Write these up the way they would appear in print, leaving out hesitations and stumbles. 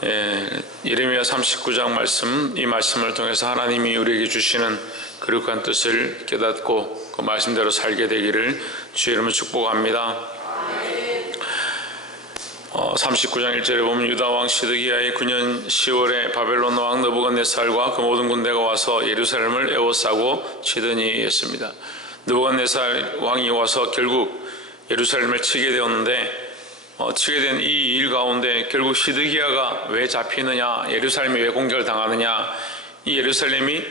예레미야 39장 말씀, 이 말씀을 통해서 하나님이 우리에게 주시는 거룩한 뜻을 깨닫고 그 말씀대로 살게 되기를 주의 이름으로 축복합니다. 39장 1절에 보면 유다 왕 시드기야의 9년 10월에 바벨론 왕 느부갓네살과 그 모든 군대가 와서 예루살렘을 에워싸고 치더니 였습니다. 느부갓네살 왕이 와서 결국 예루살렘을 치게 되었는데 치게 된 이 일 가운데 결국 시드기야가 왜 잡히느냐, 예루살렘이 왜 공격을 당하느냐, 이 예루살렘이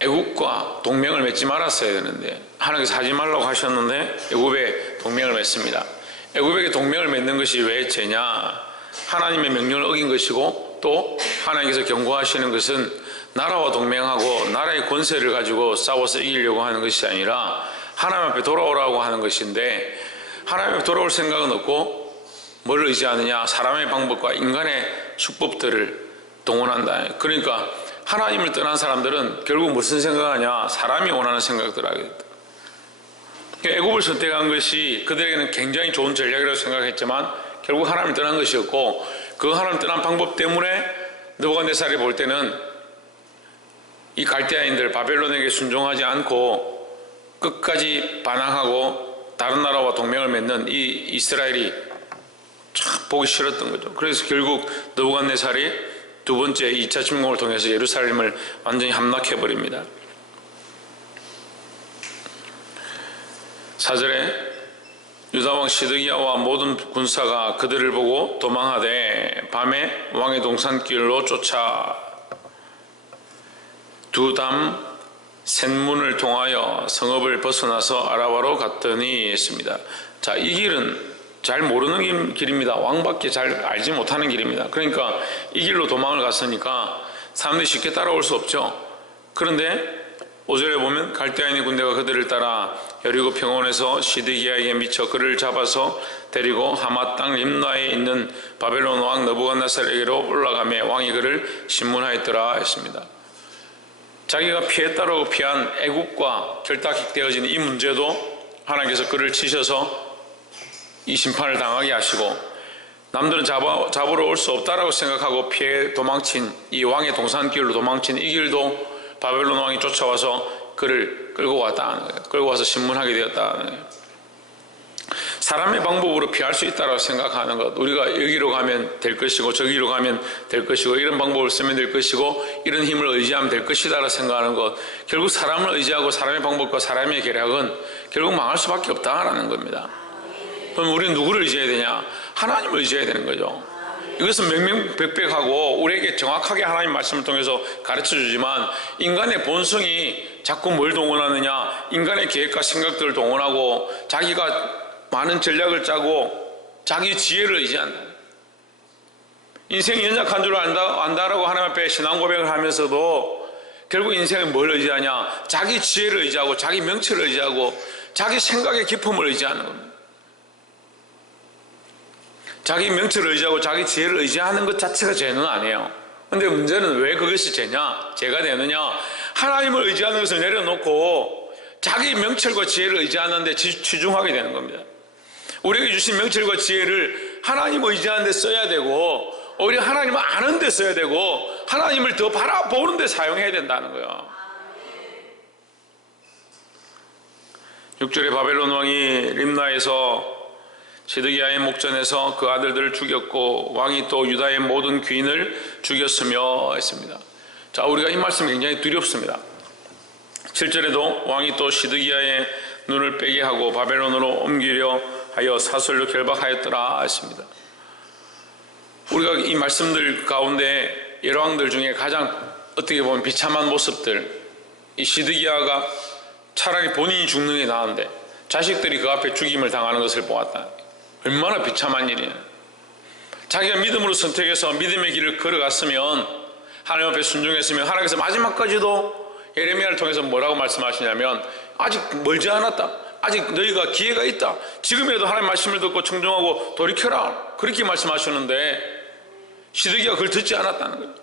애국과 동맹을 맺지 말았어야 되는데 하나님께서 하지 말라고 하셨는데 애국에 동맹을 맺습니다. 애국에게 동맹을 맺는 것이 왜 죄냐? 하나님의 명령을 어긴 것이고 또 하나님께서 경고하시는 것은 나라와 동맹하고 나라의 권세를 가지고 싸워서 이기려고 하는 것이 아니라 하나님 앞에 돌아오라고 하는 것인데, 하나님 앞에 돌아올 생각은 없고 뭘 의지하느냐? 사람의 방법과 인간의 수법들을 동원한다. 그러니까 하나님을 떠난 사람들은 결국 무슨 생각하냐? 사람이 원하는 생각들을 하게 된다. 애국을 선택한 것이 그들에게는 굉장히 좋은 전략이라고 생각했지만 결국 하나님을 떠난 것이었고, 그 하나님을 떠난 방법 때문에 느부갓네살이 볼 때는 이 갈대아인들 바벨론에게 순종하지 않고 끝까지 반항하고 다른 나라와 동맹을 맺는 이 이스라엘이 참 보기 싫었던 거죠. 그래서 결국 느부갓네살이 두 번째 2차 침공을 통해서 예루살렘을 완전히 함락해버립니다. 4절에 유다왕 시드기야와 모든 군사가 그들을 보고 도망하되 밤에 왕의 동산길로 쫓아 두 담 셋문을 통하여 성읍을 벗어나서 아라바로 갔더니 했습니다. 자, 이 길은 잘 모르는 길입니다. 왕밖에 잘 알지 못하는 길입니다. 그러니까 이 길로 도망을 갔으니까 사람들이 쉽게 따라올 수 없죠. 그런데 5절에 보면 갈대아인의 군대가 그들을 따라 여리고 평원에서 시드기야에게 미쳐 그를 잡아서 데리고 하맛 땅 림나에 있는 바벨론 왕 느부갓네살에게로 올라가며 왕이 그를 신문하였더라 했습니다. 자기가 피했다라고 피한 애국과 결탁되어진 이 문제도 하나님께서 그를 치셔서 이 심판을 당하게 하시고, 남들은 잡으러 올 수 없다라고 생각하고 피해 도망친 이 왕의 동산길로 도망친 이 길도 바벨론 왕이 쫓아와서 그를 끌고 왔다는 거예요. 끌고 와서 신문하게 되었다는 거예요. 사람의 방법으로 피할 수 있다고 생각하는 것, 우리가 여기로 가면 될 것이고 저기로 가면 될 것이고 이런 방법을 쓰면 될 것이고 이런 힘을 의지하면 될 것이다라고 생각하는 것, 결국 사람을 의지하고 사람의 방법과 사람의 계략은 결국 망할 수밖에 없다라는 겁니다. 그럼 우리는 누구를 의지해야 되냐? 하나님을 의지해야 되는 거죠. 이것은 명명백백하고 우리에게 정확하게 하나님 말씀을 통해서 가르쳐주지만 인간의 본성이 자꾸 뭘 동원하느냐? 인간의 계획과 생각들을 동원하고 자기가 많은 전략을 짜고 자기 지혜를 의지한다. 인생이 연약한 줄 안다라고 하나님 앞에 신앙 고백을 하면서도 결국 인생은 뭘 의지하냐? 자기 지혜를 의지하고 자기 명체를 의지하고 자기 생각의 기품을 의지하는 겁니다. 자기 명체를 의지하고 자기 지혜를 의지하는 것 자체가 죄는 아니에요. 그런데 문제는 왜 그것이 죄냐? 죄가 되느냐? 하나님을 의지하는 것을 내려놓고 자기 명철과 지혜를 의지하는 데 치중하게 되는 겁니다. 우리에게 주신 명철과 지혜를 하나님을 의지하는 데 써야 되고 오히려 하나님을 아는 데 써야 되고 하나님을 더 바라보는 데 사용해야 된다는 거예요. 6절에 바벨론 왕이 림나에서 시드기야의 목전에서 그 아들들을 죽였고 왕이 또 유다의 모든 귀인을 죽였으며 했습니다. 자, 우리가 이 말씀이 굉장히 두렵습니다. 7절에도 왕이 또 시드기야의 눈을 빼게 하고 바벨론으로 옮기려 하여 사설로 결박하였더라 했습니다. 우리가 이 말씀들 가운데 여러 왕들 중에 가장 어떻게 보면 비참한 모습들, 이 시드기야가 차라리 본인이 죽는 게 나은데 자식들이 그 앞에 죽임을 당하는 것을 보았다. 얼마나 비참한 일이냐. 자기가 믿음으로 선택해서 믿음의 길을 걸어갔으면, 하나님 앞에 순종했으면 하나님께서 마지막까지도 예레미야를 통해서 뭐라고 말씀하시냐면 아직 멀지 않았다, 아직 너희가 기회가 있다, 지금이라도 하나님 말씀을 듣고 청종하고 돌이켜라, 그렇게 말씀하셨는데 시드기야가 그걸 듣지 않았다는 거예요.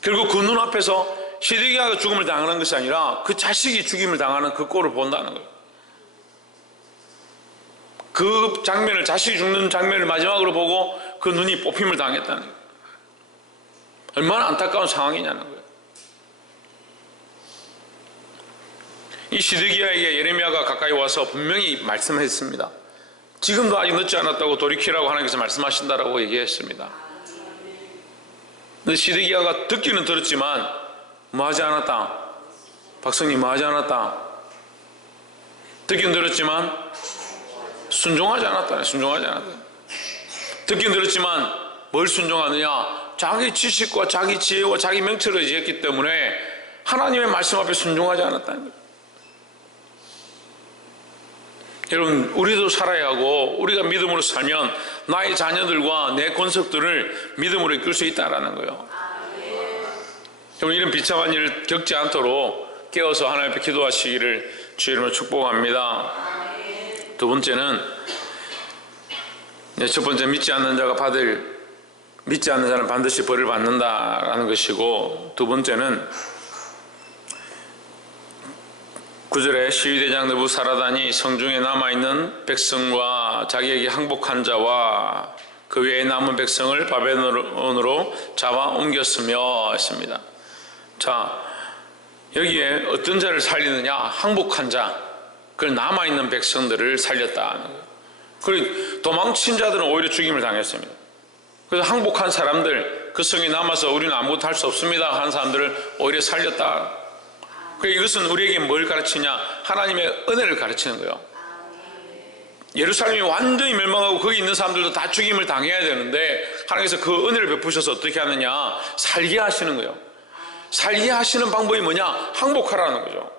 결국 그 눈앞에서 시드기야가 죽음을 당하는 것이 아니라 그 자식이 죽임을 당하는 그 꼴을 본다는 거예요. 그 장면을, 자식이 죽는 장면을 마지막으로 보고 그 눈이 뽑힘을 당했다는 거예요. 얼마나 안타까운 상황이냐는 거예요. 이 시드기야에게 예레미야가 가까이 와서 분명히 말씀했습니다. 지금도 아직 늦지 않았다고 돌이키라고 하나님께서 말씀하신다라고 얘기했습니다. 근데 시드기야가 듣기는 들었지만 뭐하지 않았다? 박성님 뭐하지 않았다? 듣기는 들었지만 순종하지 않았다. 순종하지 않았다. 듣기는 들었지만 뭘 순종하느냐? 자기 지식과 자기 지혜와 자기 명철을 의지했기 때문에 하나님의 말씀 앞에 순종하지 않았다는 거예요. 여러분, 우리도 살아야 하고 우리가 믿음으로 살면 나의 자녀들과 내 권속들을 믿음으로 이끌 수 있다라는 거예요. 여러분, 이런 비참한 일을 겪지 않도록 깨어서 하나님 앞에 기도하시기를 주의 이름으로 축복합니다. 두 번째는, 첫 번째, 믿지 않는 자는 반드시 벌을 받는다라는 것이고, 두 번째는 9절에 시위대장 느부사라단이 성중에 남아있는 백성과 자기에게 항복한 자와 그 외에 남은 백성을 바벨론으로 잡아 옮겼으며 했습니다. 자, 여기에 어떤 자를 살리느냐? 항복한 자, 그 남아있는 백성들을 살렸다는 거예요. 그리고 도망친 자들은 오히려 죽임을 당했습니다. 그래서 항복한 사람들, 그 성에 남아서 우리는 아무것도 할 수 없습니다 하는 사람들을 오히려 살렸다. 이것은 우리에게 뭘 가르치냐? 하나님의 은혜를 가르치는 거예요. 예루살렘이 완전히 멸망하고 거기 있는 사람들도 다 죽임을 당해야 되는데 하나님께서 그 은혜를 베푸셔서 어떻게 하느냐? 살게 하시는 거예요. 살게 하시는 방법이 뭐냐? 항복하라는 거죠.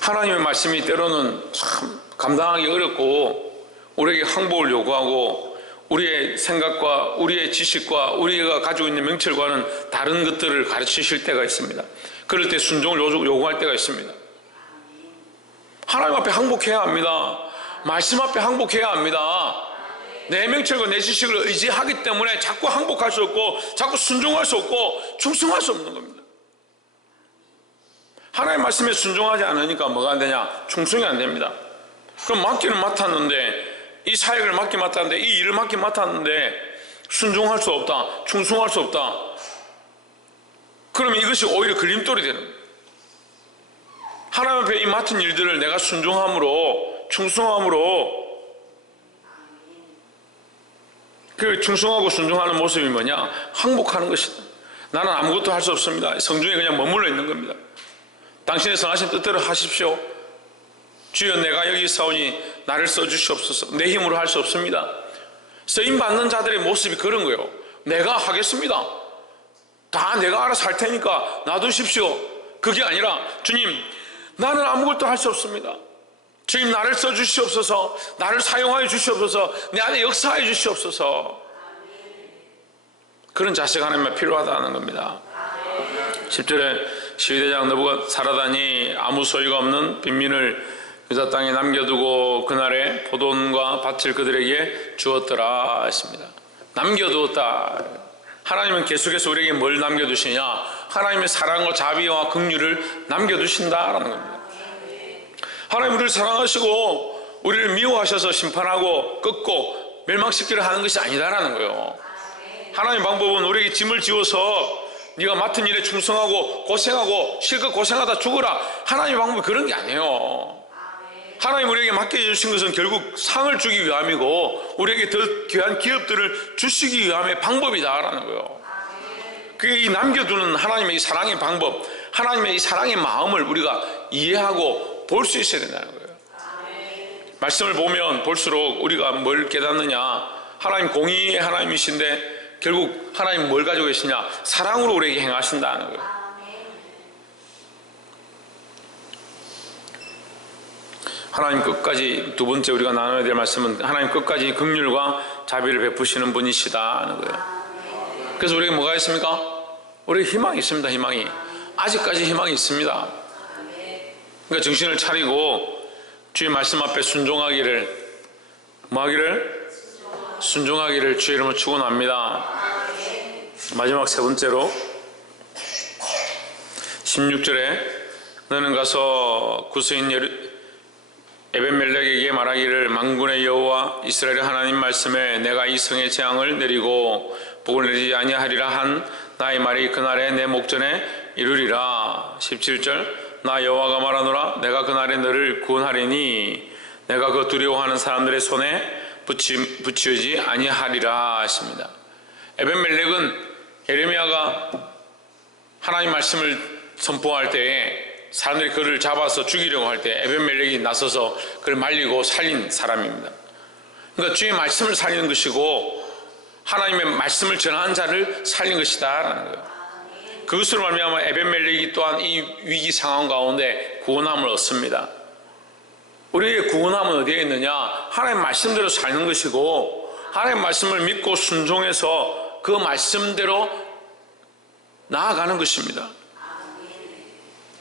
하나님의 말씀이 때로는 참 감당하기 어렵고 우리에게 항복을 요구하고 우리의 생각과 우리의 지식과 우리가 가지고 있는 명철과는 다른 것들을 가르치실 때가 있습니다. 그럴 때 순종을 요구할 때가 있습니다. 하나님 앞에 항복해야 합니다. 말씀 앞에 항복해야 합니다. 내 명철과 내 지식을 의지하기 때문에 자꾸 항복할 수 없고 자꾸 순종할 수 없고 충성할 수 없는 겁니다. 하나님의 말씀에 순종하지 않으니까 뭐가 안 되냐? 충성이 안 됩니다. 그럼 맡기는 맡았는데 이 사역을 맡았는데 이 일을 맡았는데 순종할 수 없다, 충성할 수 없다. 그러면 이것이 오히려 걸림돌이 되는 거예요. 하나님 앞에 이 맡은 일들을 내가 순종함으로, 충성함으로, 그 충성하고 순종하는 모습이 뭐냐? 항복하는 것이다. 나는 아무것도 할 수 없습니다. 성중에 그냥 머물러 있는 겁니다. 당신의 성하신 뜻대로 하십시오. 주여, 내가 여기 있사오니 나를 써주시옵소서. 내 힘으로 할 수 없습니다. 쓰임받는 자들의 모습이 그런 거예요. 내가 하겠습니다. 다 내가 알아서 할 테니까 놔두십시오. 그게 아니라, 주님, 나는 아무것도 할 수 없습니다. 주님, 나를 써주시옵소서. 나를 사용하여 주시옵소서. 내 안에 역사하여 주시옵소서. 그런 자세가 하나님께 필요하다는 겁니다. 10절에 시위대장 느부갓사라단이 아무 소유가 없는 빈민을 유다 땅에 남겨두고 그날에 포도원과 밭을 그들에게 주었더라 했습니다. 남겨두었다. 하나님은 계속해서 우리에게 뭘 남겨두시냐? 하나님의 사랑과 자비와 긍휼을 남겨두신다라는 겁니다. 하나님 우리를 사랑하시고 우리를 미워하셔서 심판하고 꺾고 멸망시키려 하는 것이 아니다라는 거예요. 하나님의 방법은 우리에게 짐을 지워서 네가 맡은 일에 충성하고 고생하고 실컷 고생하다 죽어라. 하나님의 방법이 그런 게 아니에요. 하나님 우리에게 맡겨주신 것은 결국 상을 주기 위함이고 우리에게 더 귀한 기업들을 주시기 위함의 방법이다라는 거예요. 그게 이 남겨두는 하나님의 이 사랑의 방법, 하나님의 이 사랑의 마음을 우리가 이해하고 볼 수 있어야 된다는 거예요. 말씀을 보면 볼수록 우리가 뭘 깨닫느냐? 하나님 공의의 하나님이신데 결국 하나님 뭘 가지고 계시냐? 사랑으로 우리에게 행하신다는 거예요. 하나님 끝까지, 두 번째 우리가 나눠야 될 말씀은 하나님 끝까지 긍휼과 자비를 베푸시는 분이시다 하는 거예요. 그래서 우리에게 뭐가 있습니까? 우리에게 희망이 있습니다. 희망이 아직까지 희망이 있습니다. 그러니까 정신을 차리고 주의 말씀 앞에 순종하기를, 뭐하기를? 순종하기를 주의 이름으로 축원합니다. 마지막 세 번째로 16절에 너는 가서 구스인 에벤멜렉에게 말하기를 만군의 여호와 이스라엘의 하나님 말씀에 내가 이 성에 재앙을 내리고 복을 내리지 아니하리라 한 나의 말이 그날에 내 목전에 이루리라. 17절 나 여호와가 말하노라 내가 그날에 너를 구원하리니 내가 그 두려워하는 사람들의 손에 붙이지 아니하리라 하십니다. 에벤멜렉은 예레미야가 하나님 말씀을 선포할 때에 사람들이 그를 잡아서 죽이려고 할 때 에벤멜렉이 나서서 그를 말리고 살린 사람입니다. 그러니까 주의 말씀을 살리는 것이고 하나님의 말씀을 전하는 자를 살린 것이다 라는 거예요. 그것으로 말미암아 에벤멜렉이 또한 이 위기 상황 가운데 구원함을 얻습니다. 우리의 구원함은 어디에 있느냐? 하나님 말씀대로 사는 것이고 하나님 말씀을 믿고 순종해서 그 말씀대로 나아가는 것입니다.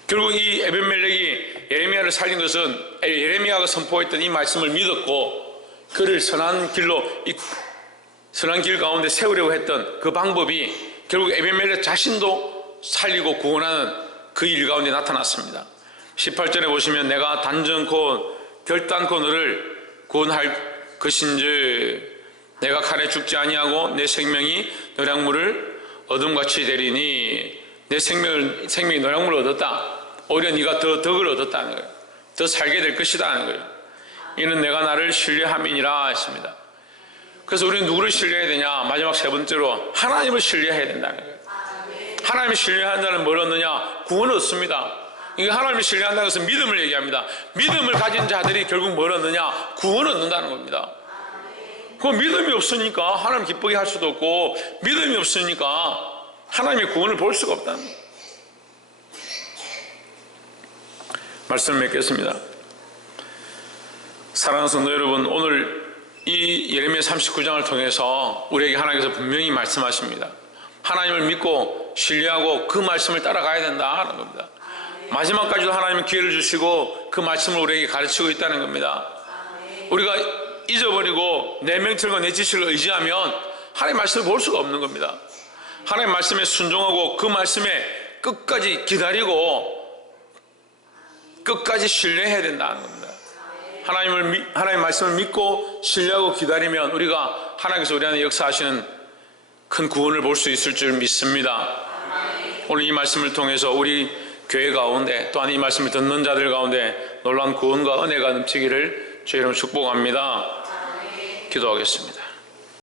결국 이 에벤멜렉이 예레미야를 살린 것은 예레미야가 선포했던 이 말씀을 믿었고 그를 선한 길 가운데 세우려고 했던 그 방법이 결국 에벤멜렉 자신도 살리고 구원하는 그 일 가운데 나타났습니다. 18절에 보시면 내가 단정코 결단코 너를 구원할 것인즉 내가 칼에 죽지 아니하고 내 생명이 노량물을 어둠같이 되리니 내 생명이 노량물을 얻었다. 오히려 네가 더 덕을 얻었다는 거예요. 더 살게 될 것이다 하는 거예요. 이는 내가 나를 신뢰함이니라 했습니다. 그래서 우리는 누구를 신뢰해야 되냐? 마지막 세 번째로 하나님을 신뢰해야 된다는 거예요. 하나님을 신뢰하는 자는 뭘 얻느냐? 구원을 얻습니다. 이게 하나님을 신뢰한다는 것은 믿음을 얘기합니다. 믿음을 가진 자들이 결국 뭘 얻느냐? 구원을 얻는다는 겁니다. 그 믿음이 없으니까 하나님 기쁘게 할 수도 없고 믿음이 없으니까 하나님의 구원을 볼 수가 없다는 거예요. 말씀을 맺겠습니다. 사랑하는 성도 여러분, 오늘 이 예레미야 39장을 통해서 우리에게 하나님께서 분명히 말씀하십니다. 하나님을 믿고 신뢰하고 그 말씀을 따라가야 된다 하는 겁니다. 마지막까지도 하나님은 기회를 주시고 그 말씀을 우리에게 가르치고 있다는 겁니다. 우리가 잊어버리고 내 명철과 내 지식을 의지하면 하나님의 말씀을 볼 수가 없는 겁니다. 하나님의 말씀에 순종하고 그 말씀에 끝까지 기다리고 끝까지 신뢰해야 된다는 겁니다. 하나님의 말씀을 믿고 신뢰하고 기다리면 우리가 하나님께서 우리 안에 역사하시는 큰 구원을 볼 수 있을 줄 믿습니다. 오늘 이 말씀을 통해서 우리 교회 가운데 또한 이 말씀을 듣는 자들 가운데 놀라운 구원과 은혜가 넘치기를 주의 이름으로 축복합니다. 기도하겠습니다.